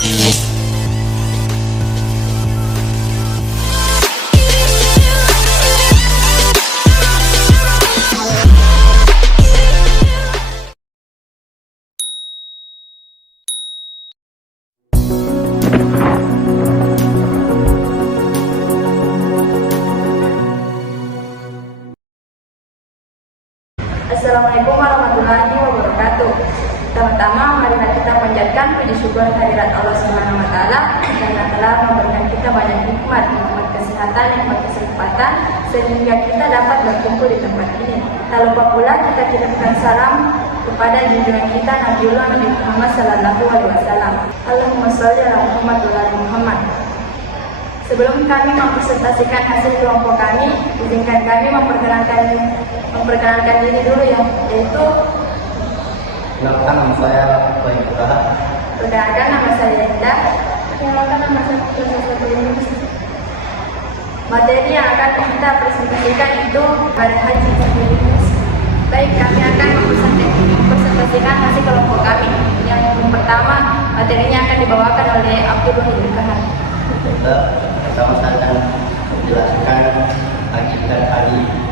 Assalamualaikum warahmatullahi wabarakatuh. Pertama-tama, marilah kita panjatkan puji syukur kehadirat Allah Subhanahu wa taala yang telah memberikan kita banyak nikmat kesehatan, nikmat kesempatan sehingga kita dapat berkumpul di tempat ini. Tak lupa pula kita kirimkan salam kepada junjungan kita Nabiullah Nabi Muhammad sallallahu alaihi wasallam. Allahumma shalli ala Muhammad wa ala Muhammad. Sebelum kami mempresentasikan hasil kelompok kami, izinkan kami memperkenalkan diri dulu ya, yaitu Perkenalkan, nama saya Baik Utara. perkenalkan nama saya Indah. Perkenalkan nama saya Putri. Materi yang akan kita presentasikan itu pada haji. Baik, kami akan mempresentasikan hasil kelompok kami. Yang pertama, materinya akan dibawakan oleh Abdul Wahid Kahar. Pertama saya akan menjelaskan hakikat haji.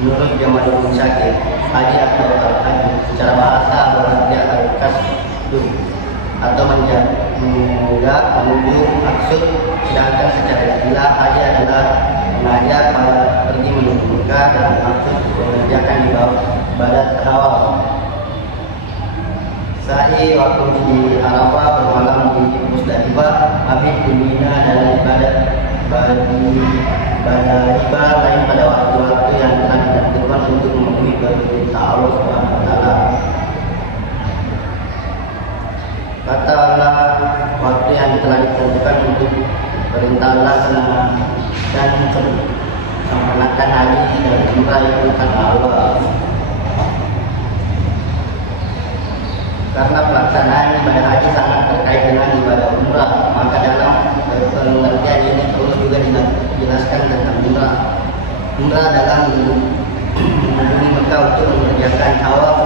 Menurut Jamaludin Syakir, haji atau al-haji secara bahasa berarti al-qasdu atau menunjuk maksud, sedangkan secara istilah haji adalah mengajak para pergi menuju Mekah dan maksud mengerjakan ibadat awal. Sa'i waktu di Arafah, bermalam di Musdalifah, mabit di Mina dan ibadat ibadah lain pada waktu-waktu yang telah ditentukan untuk memenuhi perintah Allah Subhanahu wa taala. Kata Allah, waktu yang telah ditentukan untuk perintah Allah dan sempurnakan haji dan umrah itu kata Allah. Karena pelaksanaan ibadah haji sangat terkait dengan ibadah umrah, maka dalam pengertian ini perlu juga dijelaskan tentang umrah. Umrah adalah mengunjungi Mekah untuk mengerjakan tawaf,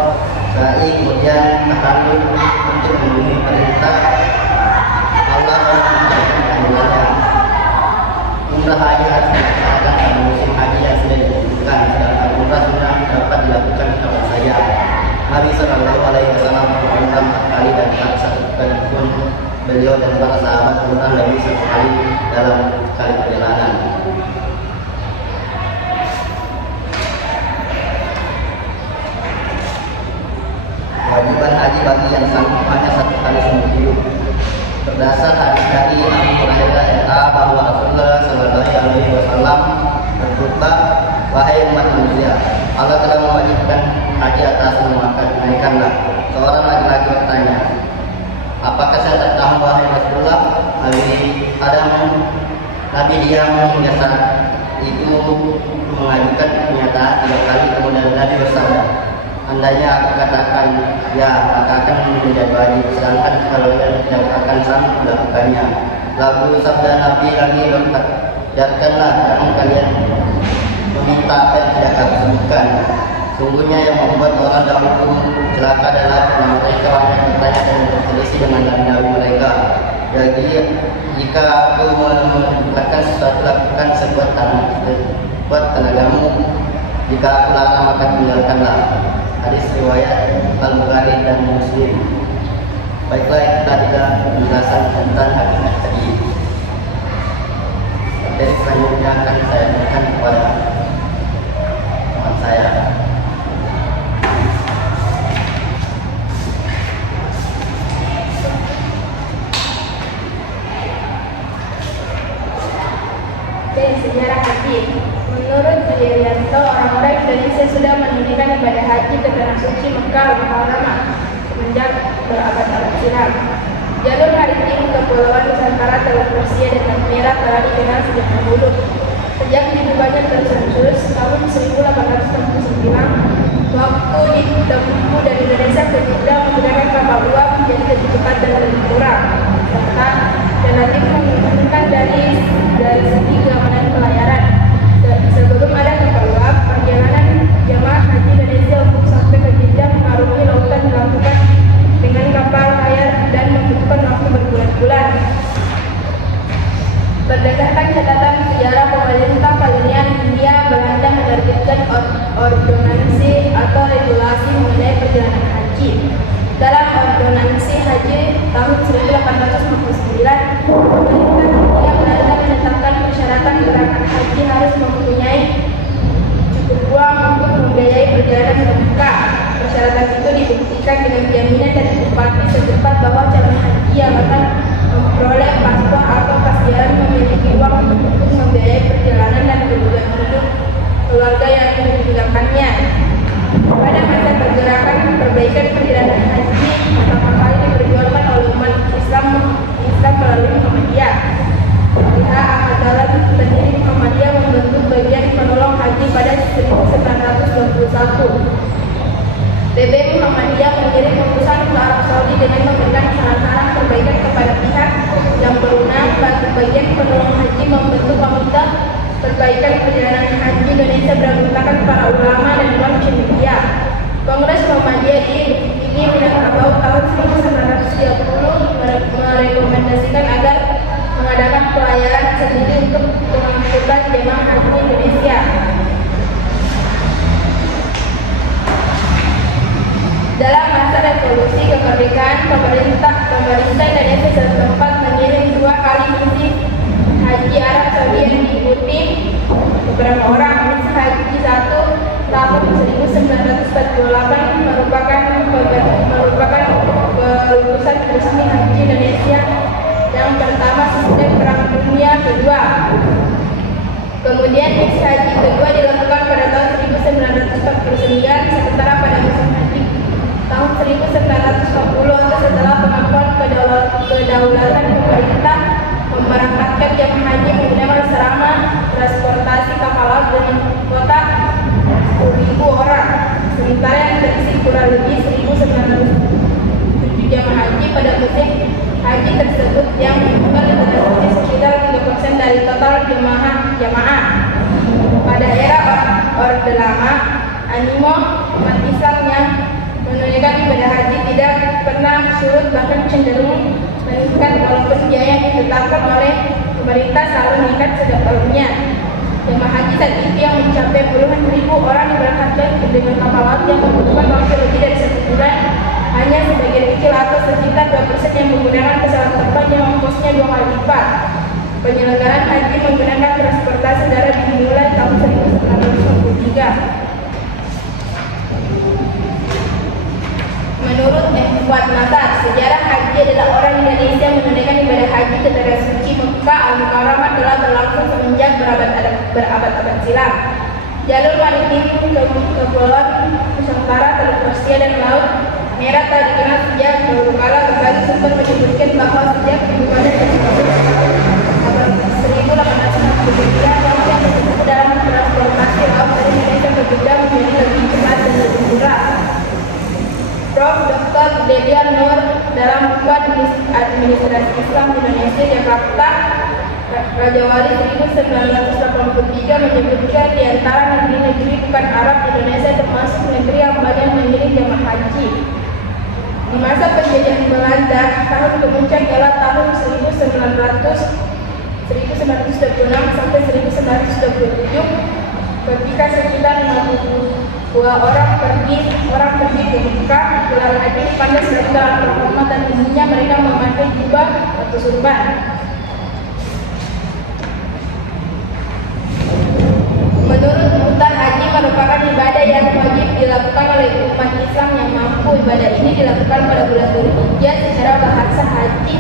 sa'i, kemudian tahallul untuk memenuhi perintah Allah dan mengerjakan kandungannya. Umrah haji harus dilaksanakan pada musim haji yang sudah ditentukan, sedangkan umrah sunnah dapat dilakukan kapan saja. Nabi Sallallahu Alaihi Wasallam berumrah 4 kali dan tak satu kali pun beliau dan para sahabat umrah lebih sekali dalam sekali perjalanan. Kewajiban haji bagi yang sanggup hanya 1 kali seumur hidup. Berdasar hadis dari Abu Hurairah bahwa Rasulullah Sallallahu Alaihi Wasallam berkhutbah, wahai umat manusia, Allah telah mewajibkan haji atas maka tunaikanlah. Seorang laki-laki bertanya, apakah saya tak tahu wahai Rasulullah? Nabi diam hingga saat itu mengajukan pernyataan 3 kali, kemudian Nabi bersabda, andainya aku katakan ya, maka akan menjadi wajib, sedangkan kalau tidak akan sanggup melakukannya. Lalu sabda Nabi lagi lengkap, biarkanlah jangan kalian meminta apa yang tidak akan sebutkan. Sungguhnya yang membuat orang dahulu celaka adalah karena mereka banyak bertanya dan berselisih dengan nabi mereka. Jadi jika aku melakukan sesuatu, lakukan sebuat tenagamu. Jika aku larang, maka tinggalkanlah. Hadis riwayat Al-Bukhari dan Muslim. Baiklah, kita tidak penjelasan tentang hakikat haji. Materi selanjutnya akan saya berikan kepada teman saya. Sejarah haji. Menurut Julianto, orang-orang Indonesia sudah menunaikan ibadah haji ke tanah suci Mekah Al-Mukarramah semenjak berabad-abad silam. Jalur maritim kepulauan Nusantara telah tersedia dan merah telah dikenal sejak dahulu. Sejak dibukanya tersensus tahun 1869, waktu ditempuh dari Indonesia ke Jeddah menggunakan kapal uap menjadi lebih cepat dan lebih murah, serta relatif menguntungkan dari segi keamanan pelayaran. Sebelum ada kapal uap, perjalanan jemaah haji Indonesia untuk sampai ke Jeddah mengarungi lautan dilakukan dengan kapal layar dan membutuhkan waktu berbulan-bulan. perjalanan haji. Dalam Ordonansi Haji tahun 1859, pemerintah Belanda menetapkan persyaratan gerakan haji harus mempunyai cukup uang untuk membiayai perjalanan ke Mekah. Persyaratan itu dibuktikan dengan jaminan dari bupati setempat bahwa calon haji yang akan memperoleh paspor atau pas jalan memiliki uang untuk membiayai perjalanan dan kebutuhan hidup keluarga yang ditinggalkannya. Pada masa pergerakan perbaikan perjalanan haji pertama kali diperjuangkan oleh umat Islam melalui Muhammadiyah. Pihak Ahmad Dahlan pendiri Muhammadiyah membentuk bagian penolong haji pada 1921. BB Muhammadiyah mengirim utusan ke Arab Saudi dengan memberikan saran-saran perbaikan kepada pihak yang berwenang. Bagi bagian penolong haji membentuk komite perbaikan perjalanan haji Indonesia beranggotakan para ulama dan ulama cendekia. Kongres Muhammadiyah ini Minangkabau tahun 1930 merekomendasikan agar mengadakan pelayaran sendiri untuk pengangkutan jemaah haji Indonesia. Dalam masa revolusi kemerdekaan, pemerintah Indonesia setempat mengirim 2 kali misi haji Arab Saudi yang diikuti beberapa orang. Misi haji 1 tahun 1948 merupakan kelulusan resmi haji Indonesia yang pertama sejak Perang Dunia Kedua. Kemudian misi haji kedua dilakukan pada tahun 1949, sementara pada musim haji tahun 1940 atau setelah pengakuan kedaulatan pemerintah memberangkatkan jemaah haji menggunakan sarana transportasi kapal laut dengan kuota 10.000 orang, sementara yang terisi kurang lebih 1.907 jemaah haji pada musim haji tersebut yang mencapai sekitar 3% dari total jemaah. Pada era Orde Lama, animo umat Islam yang menunaikan ibadah haji tidak pernah surut, bahkan cenderung meningkat, walaupun biaya yang ditetapkan oleh pemerintah selalu meningkat setiap tahunnya. Jemaah haji saat itu yang mencapai puluhan ribu orang diberangkatkan dengan kapal laut yang membutuhkan waktu lebih dari 1 bulan. Hanya sebagian kecil atau sekitar 2% yang menggunakan pesawat terbang yang ongkosnya 2 kali lipat. Penyelenggaraan haji menggunakan transportasi darat dimulai tahun 1953. Menurut M. Fuad Nazar, sejarah haji adalah orang Indonesia menunaikan ibadah haji ke tanah suci Mekah Al-Mukarramah telah berlangsung semenjak berabad-abad silam. Jalur maritim Kepulauan Nusantara, Teluk Persia dan Laut Merah telah dikenal sejak dahulu kala. Berbagai sumber menyebutkan bahwa sejak pembukaan tahun 1863 laut yang bertemu dalam transportasi laut dari Indonesia ke Jeddah menjadi lebih cepat dan lebih murah. Prof. Dr. Dedian Nur dalam buku Administrasi Islam Indonesia Jakarta Raja Wali 1983 menyebutkan di antara negeri-negeri bukan Arab, Indonesia termasuk negeri yang banyak mengirim jemaah haji. Di masa penjajahan Belanda, tahun kemuncak ialah tahun 1926 sampai 1927, ketika sekitar 62 orang pergi ke Mekah gelar haji dipandas dari dalam performa dan umumnya mereka memakai jubah atau surban. Menurut Muhtar, haji merupakan ibadah yang wajib dilakukan oleh umat Islam yang mampu. Ibadah ini dilakukan pada bulan Dzulhijjah. Secara bahasa haji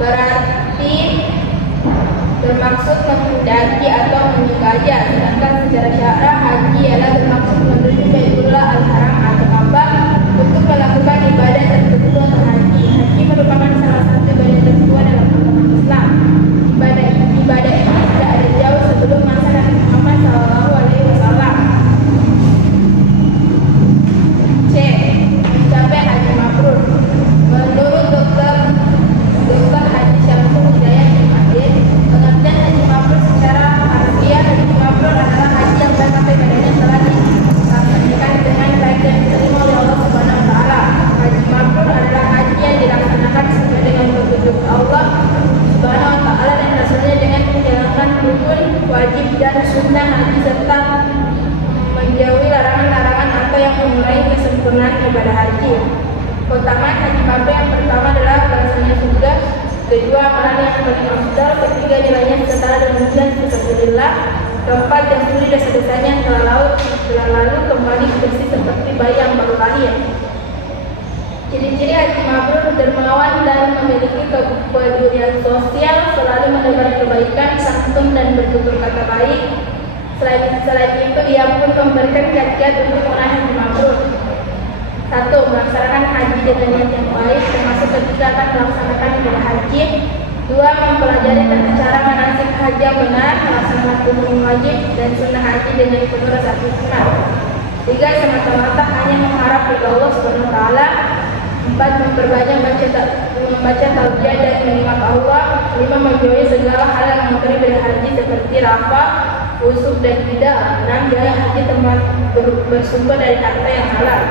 berarti bermaksud mendaki atau menyengaja, sedangkan secara syarah haji ialah bermaksud menuju Baitullah Al-Haram atau Ka'bah untuk melakukan ibadah tertentu atau haji. Haji merupakan salah satu ibadah tertua dalam agama Islam. Ibadah ini tidak ada jauh sebelum masa Nabi Muhammad SAW. C. Mencapai haji mabrur. Menurut Dr. Haji Syamsul Hidayat Jumadin, pengertian haji mabrur secara harfiah, haji mabrur adalah haji yang sampai badannya telah haji. Keutamaan haji mabrur yang pertama adalah balasannya surga, kedua amalan yang paling afdal, ketiga nilainya setara dengan bulan fisabilillah, keempat diampuni dosa-dosanya yang telah lalu kembali bersih seperti bayi yang baru lahir. Ciri-ciri haji mabrur dermawan dan memiliki kepedulian sosial, selalu menebar kebaikan, santun dan bertutur kata baik. Selain itu, ia pun memberikan kiat-kiat untuk meraih haji mabrur. 1. Melaksanakan haji dengan niat yang baik, termasuk ketika akan melaksanakan ibadah haji. 2. Mempelajari tata cara manasik haji yang benar, melaksanakan rukun wajib dan sunnah haji dengan penuh rasa hikmah. 3. Semata-mata hanya mengharap ridha Allah Subhanahu wa taala. 4. Memperbanyak membaca tauhid dan mengingat Allah. 5. Menjauhi segala hal yang mengotori ibadah haji seperti rafa, usuk dan bidah. 6. Biaya haji tempat bersumber dari harta yang halal.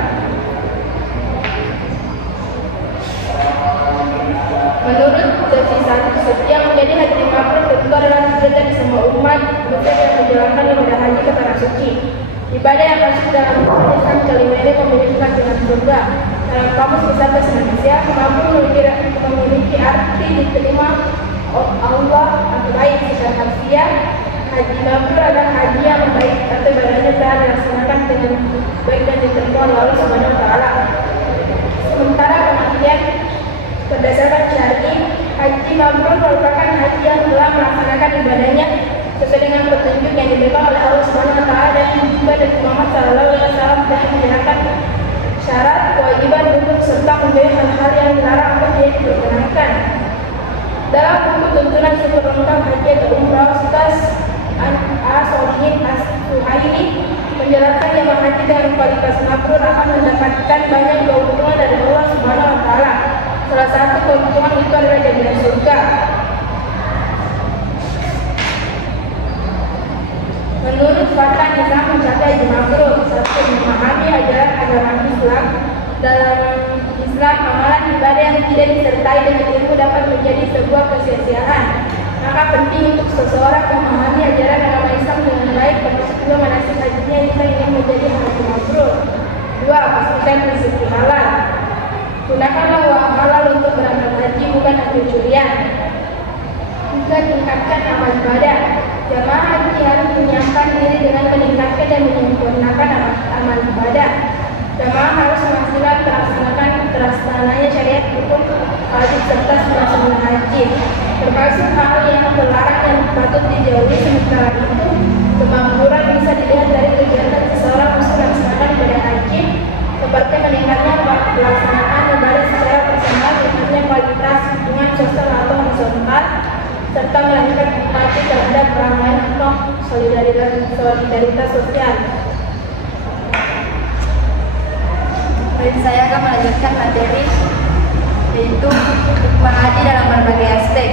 Menurut definisi yang menjadi haji mabrur tentu adalah tujuan dari semua umat muslim yang menjalankan ibadah haji ke tanah suci. Ibadah yang masuk dalam Islam kelima ini memiliki kandungan surga. Dalam Kamus Besar Bahasa Indonesia, mabrur memiliki arti diterima Allah atau baik. Secara harfiah, haji mabrur adalah haji yang baik atau ibadahnya telah dilaksanakan dengan baik dan diterima oleh Allah Subhanahu wa taala. Sementara pengertian berdasarkan syar'i, haji mabrur merupakan haji yang telah melaksanakan ibadahnya sesuai dengan petunjuk yang diberikan oleh Allah Subhanahu wa taala dan juga dari Muhammad sallallahu alaihi wasallam, dan menjalankan syarat, kewajiban, rukun serta menjauhi hal-hal yang dilarang atau tidak diperkenankan. Dalam buku tuntunan super lengkap haji atau umrah, Ustaz Solihin As-Suhaili menjelaskan jemaah haji dengan kualitas mabrur akan mendapatkan banyak keuntungan dari Allah Subhanahu wa taala. Salah satu keuntungan itu adalah jaminan surga. Menurut fakta Islam mencapai haji mabrur: 1. Memahami ajaran agama Islam. Dalam Islam, amalan ibadah yang tidak disertai dengan ilmu dapat menjadi sebuah kesia-siaan. Maka penting untuk seseorang memahami ajaran agama Islam dengan baik, termasuk juga manasik hajinya jika ingin menjadi haji mabrur. 2. Pastikan rezeki halal. Gunakanlah uang halal untuk berangkat haji, bukan hasil curian. 3. Tingkatkan amal ibadah. Jamaah haji harus menyiapkan diri dengan meningkatkan dan menyempurnakan amal ibadah. Jamaah harus memastikan terlaksananya syariat hukum wajib serta sunnah haji, termasuk hal yang terlarang yang patut dijauhi. Sementara itu, kemakmuran bisa dilihat dari kegiatan seseorang untuk melaksanakan ibadah haji, seperti meningkatnya pelaksanaan ibadah secara personal, meningkatnya kualitas hubungan sosial atau horizontal, serta melakukan empati terhadap orang lain atau solidaritas sosial. Baik, saya akan melanjutkan materi, yaitu hikmah haji dalam berbagai aspek.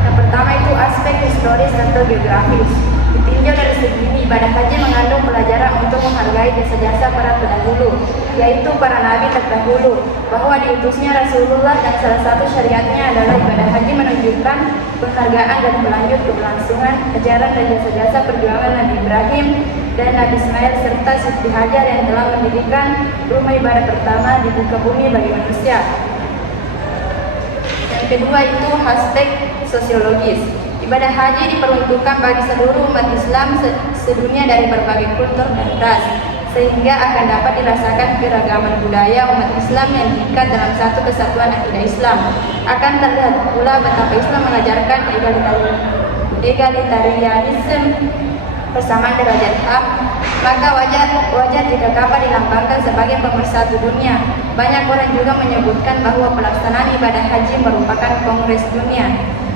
Yang pertama itu aspek historis atau geografis. Ditinjau dari segi ini, ibadah haji mengandung pelajaran untuk menghargai jasa-jasa para pendahulu, yaitu para nabi terdahulu, bahwa diutusnya Rasulullah, dan salah satu syariatnya adalah ibadah haji menunjukkan penghargaan dan berlanjut keberlangsungan ajaran dan jasa-jasa perjuangan Nabi Ibrahim dan Nabi Ismail serta Siti Hajar yang telah mendirikan rumah ibadah pertama di muka bumi bagi manusia. Yang kedua itu aspek sosiologis. Ibadah haji diperuntukkan bagi seluruh umat Islam sedunia dari berbagai kultur dan ras, sehingga akan dapat dirasakan keragaman budaya umat Islam yang diikat dalam satu kesatuan akidah Islam. Akan terlihat pula betapa Islam mengajarkan egalitarianisme, persamaan derajat hak. Maka wajar jika Ka'bah dilambangkan sebagai pemersatu dunia. Banyak orang juga menyebutkan bahwa pelaksanaan ibadah haji merupakan kongres dunia.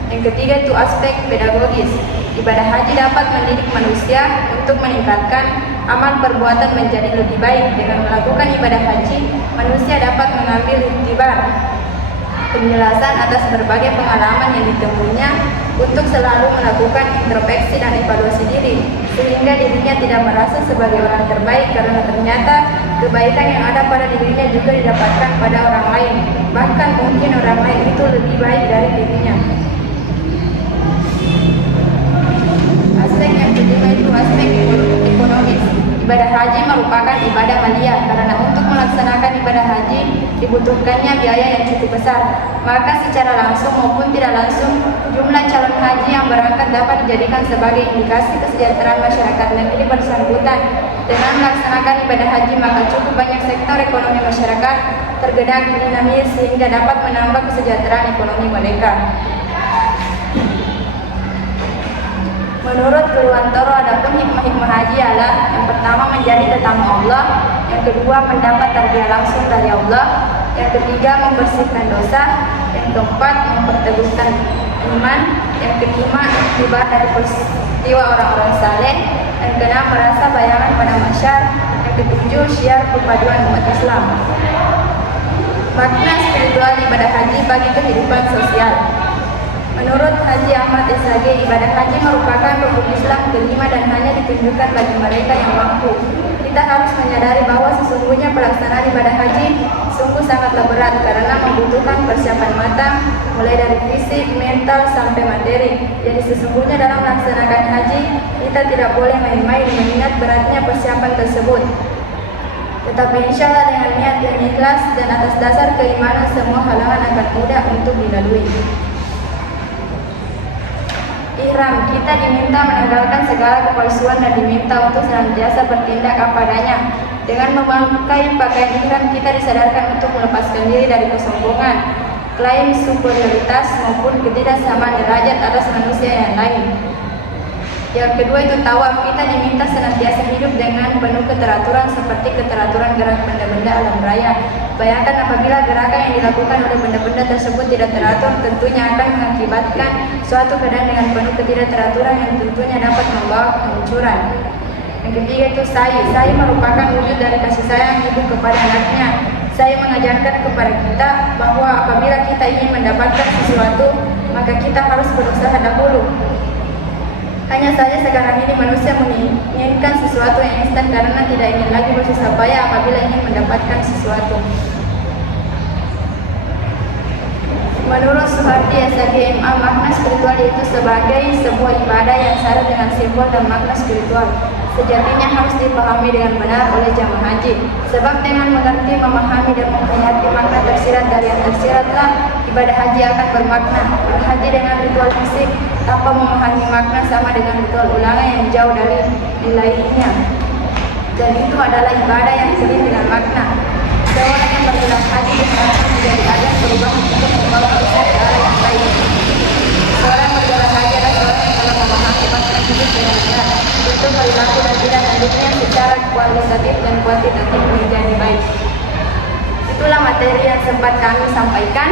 Yang ketiga itu aspek pedagogis. Ibadah haji dapat mendidik manusia untuk meningkatkan amal perbuatan menjadi lebih baik. Dengan melakukan ibadah haji, manusia dapat mengambil iktibar, penjelasan atas berbagai pengalaman yang ditemuinya, untuk selalu melakukan introspeksi dan evaluasi diri, sehingga dirinya tidak merasa sebagai orang terbaik, karena ternyata kebaikan yang ada pada dirinya juga didapatkan pada orang lain. Bahkan mungkin orang lain itu lebih baik dari dirinya. Aspek yang kedua itu aspek ekonomis. Ibadah haji merupakan ibadah maliyah karena untuk melaksanakan ibadah haji dibutuhkannya biaya yang cukup besar. Maka secara langsung maupun tidak langsung, jumlah calon haji yang berangkat dapat dijadikan sebagai indikasi kesejahteraan masyarakat negeri bersangkutan. Dengan melaksanakan ibadah haji, maka cukup banyak sektor ekonomi masyarakat tergerak dinamis sehingga dapat menambah kesejahteraan ekonomi mereka. Menurut Keluantoro, adapun hikmah-hikmah haji adalah yang pertama menjadi tetamu Allah, yang kedua mendapat tarbiyah langsung dari Allah, yang ketiga membersihkan dosa, yang keempat memperteguhkan iman, yang kelima ibadah dari peristiwa orang-orang saleh, yang keenam merasa bayangan pada masyar, yang ketujuh syiar perpaduan umat Islam. Makna spiritual ibadah haji bagi kehidupan sosial. Menurut Haji Ahmad SAG, ibadah haji merupakan rukun Islam kelima dan hanya ditunjukkan bagi mereka yang mampu. Kita harus menyadari bahwa sesungguhnya pelaksanaan ibadah haji sungguh sangatlah berat karena membutuhkan persiapan matang mulai dari fisik, mental, sampai materi. Jadi sesungguhnya dalam melaksanakan haji kita tidak boleh main-main mengingat beratnya persiapan tersebut. Tetapi insya Allah dengan niat yang ikhlas dan atas dasar keimanan semua halangan akan mudah untuk dilalui. Ihram, kita diminta meninggalkan segala kepalsuan dan diminta untuk senantiasa bertindak apa adanya. Dengan memakai pakaian ihram, kita disadarkan untuk melepaskan diri dari kesombongan, klaim superioritas maupun ketidaksamaan derajat atas manusia yang lain. Yang kedua itu tawaf, kita diminta senantiasa hidup dengan penuh keteraturan seperti keteraturan gerak benda-benda alam raya. Bayangkan apabila gerakan yang dilakukan oleh benda-benda tersebut tidak teratur, tentunya akan mengakibatkan suatu keadaan dengan penuh ketidakteraturan yang tentunya dapat membawa kehancuran. Yang ketiga itu sa'i merupakan wujud dari kasih sayang ibu kepada anaknya. Sa'i mengajarkan kepada kita bahwa apabila kita ingin mendapatkan sesuatu, maka kita harus berusaha dahulu. Hanya saja sekarang ini manusia menginginkan sesuatu yang instan karena tidak ingin lagi bersusah payah apabila ingin mendapatkan sesuatu. Menurut Suhardi SAGMA, makna spiritual itu sebagai sebuah ibadah yang syarat dengan simbol dan makna spiritual. Sejatinya harus dipahami dengan benar oleh jamaah haji. Sebab dengan mengerti, memahami, dan menghayati makna tersirat dari yang tersiratlah ibadah haji akan bermakna. Berhaji dengan ritual fisik tanpa memahami makna sama dengan ritual ulangan yang jauh dari nilainya. Dan itu adalah ibadah yang sering dengan makna. Seorang yang bergerak haji diharapkan menjadi agen perubahan untuk membawa manusia ke arah yang baik. Seorang bergerak haji adalah seorang yang telah memahami makna hidup dengan benar. Itu perilaku dan tidak hidupnya secara kualitatif dan kuantitatif menjadi baik. Itulah materi yang sempat kami sampaikan.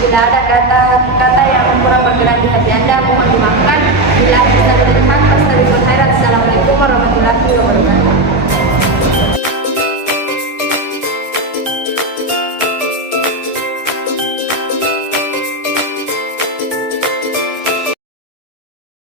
Bila ada kata-kata yang kurang berkenan di hati Anda, mohon dimaafkan. Bila bisa dilihat, Assalamualaikum warahmatullahi wabarakatuh.